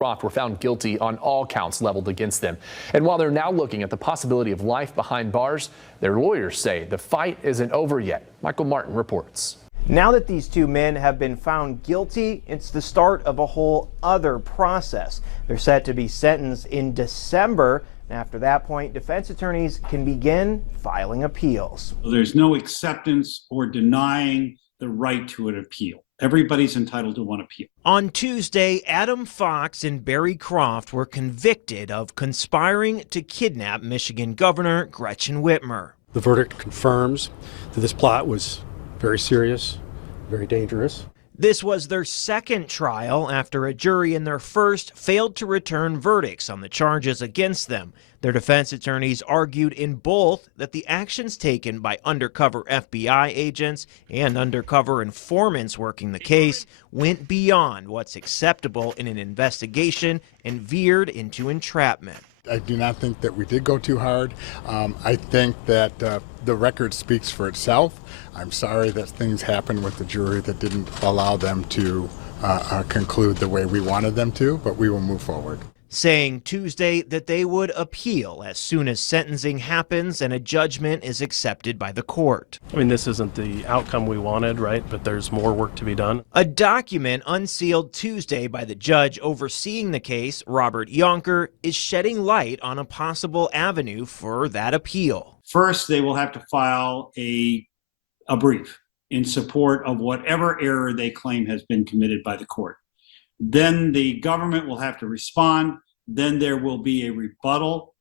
Croft were found guilty on all counts leveled against them. And while they're now looking at the possibility of life behind bars, their lawyers say the fight isn't over yet. Michael Martin reports. Now that these two men have been found guilty, it's the start of a whole other process. They're set to be sentenced in December. And after that point, defense attorneys can begin filing appeals. There's no acceptance or denying the right to an appeal. Everybody's entitled to one appeal. On Tuesday, Adam Fox and Barry Croft were convicted of conspiring to kidnap Michigan Governor Gretchen Whitmer. The verdict confirms that this plot was very serious, very dangerous. This was their second trial after a jury in their first failed to return verdicts on the charges against them. Their defense attorneys argued in both that the actions taken by undercover FBI agents and undercover informants working the case went beyond what's acceptable in an investigation and veered into entrapment. I do not think that we did go too hard. I think that the record speaks for itself. I'm sorry that things happened with the jury that didn't allow them to conclude the way we wanted them to, but we will move forward. Saying Tuesday that they would appeal as soon as sentencing happens and a judgment is accepted by the court. I mean, this isn't the outcome we wanted, right? But there's more work to be done. A document unsealed Tuesday by the judge overseeing the case, Robert Yonker, is shedding light on a possible avenue for that appeal. First, they will have to file a brief in support of whatever error they claim has been committed by the court. Then the government will have to respond. Then there will be a rebuttal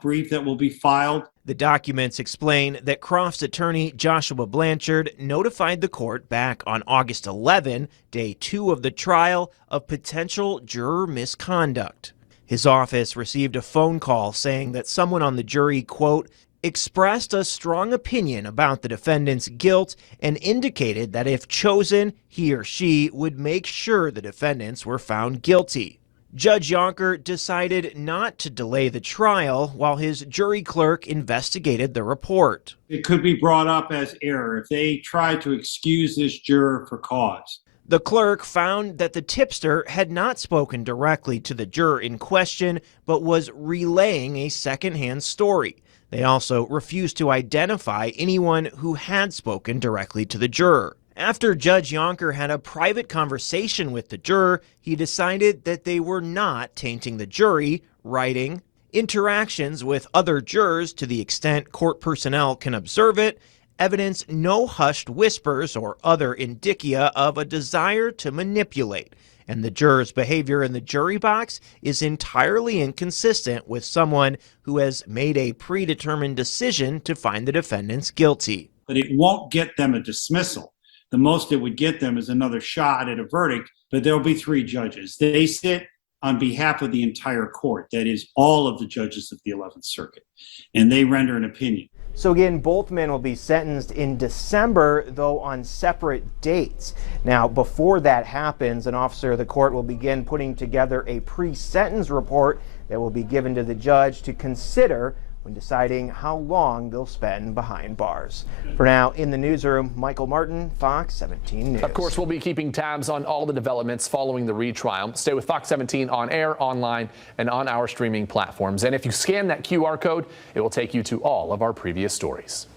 brief that will be filed. The documents explain that Croft's attorney, Joshua Blanchard, notified the court back on August 11, day 2 of the trial, of potential juror misconduct. His office received a phone call saying that someone on the jury, quote, expressed a strong opinion about the defendant's guilt and indicated that if chosen, he or she would make sure the defendants were found guilty. Judge Yonker decided not to delay the trial while his jury clerk investigated the report. It could be brought up as error if they try to excuse this juror for cause. The clerk found that the tipster had not spoken directly to the juror in question, but was relaying a secondhand story. They also refused to identify anyone who had spoken directly to the juror. After Judge Yonker had a private conversation with the juror, he decided that they were not tainting the jury, writing, interactions with other jurors to the extent court personnel can observe it, evidence no hushed whispers or other indicia of a desire to manipulate. And the juror's behavior in the jury box is entirely inconsistent with someone who has made a predetermined decision to find the defendants guilty. But it won't get them a dismissal. The most it would get them is another shot at a verdict, but there'll be 3 judges. They sit on behalf of the entire court, that is, all of the judges of the 11th Circuit, and they render an opinion. So again, both men will be sentenced in December, though on separate dates. Now, before that happens, an officer of the court will begin putting together a pre-sentence report that will be given to the judge to consider when deciding how long they'll spend behind bars. For now, in the newsroom, Michael Martin, Fox 17 News. Of course, we'll be keeping tabs on all the developments following the retrial. Stay with Fox 17 on air, online, and on our streaming platforms. And if you scan that QR code, it will take you to all of our previous stories.